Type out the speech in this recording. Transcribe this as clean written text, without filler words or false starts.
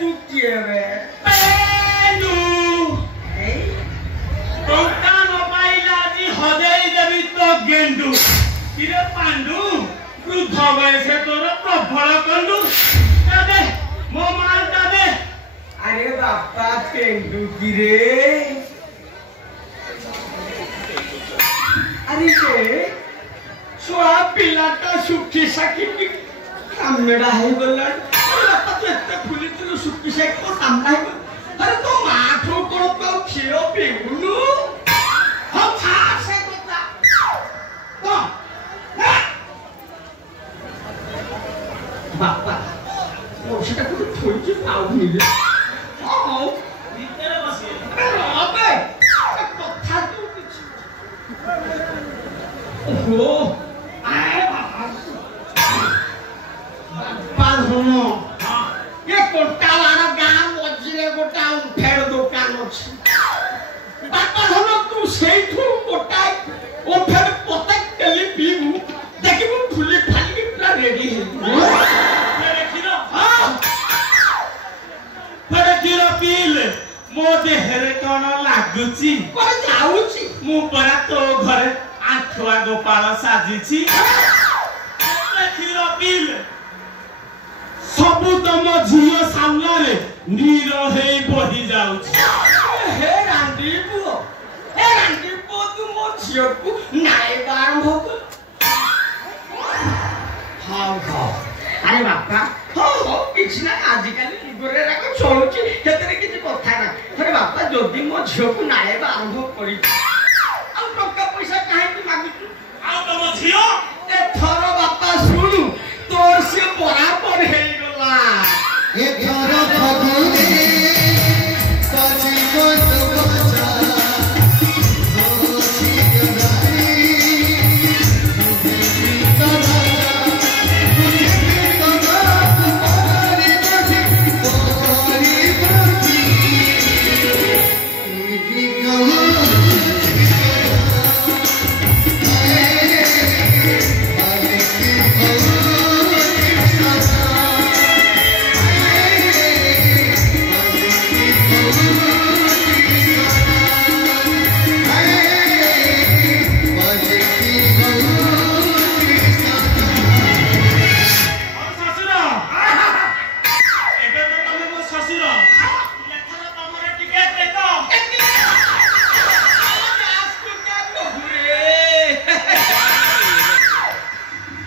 तू किए रे पेंडू टंका न पाइला जी हदेई देवी तो गेंडू किरे पांडू वृद्ध बयसे तोर प्रबल कंडू दे मो माल दे अरे बापा केंडू किरे अरे के छुआ पिलाटा सुखी सकी कामड़ा है बोलन बापा तो इतने फुली तो सुखी से को कामड़ा है अरे तो माथो को तो खियो पिगुनु हम खा से तो बापा वो सेटा को थोड़ी सी पाऊ मिले हां भीतर बसे अबे कथा तू ओहो आए बापा सुनो ये कोटावाड़ा गांव मझिरे गोटा उठेड़ दुकान अछि बापा सुनो तू सेठू गोटा उठेड़ पतक तेली पीबू देखिबू फुली फाली के पूरा रेडी है देखिलो हां पड़े किरो पील मो देहरे कोन लागुची को जाउची मु परा तो घरे आठुआ गोपाल साजिची देखिलो पील सबु तम झियो सामने नीर हे बही जाउची हे रांडी पुओ तू मो झियो को नाय बारंभ को हां अरे बापा हो किछ ना आजिकल गोरे राको चलुची केतरे किछ कथा ना अरे बापा जदी मो झियो को नाय बारंभ करी आ टका पैसा काहे की मागुचू आ तम झियो ए थरो बापा सुनु तोर से बराबर हे गला एक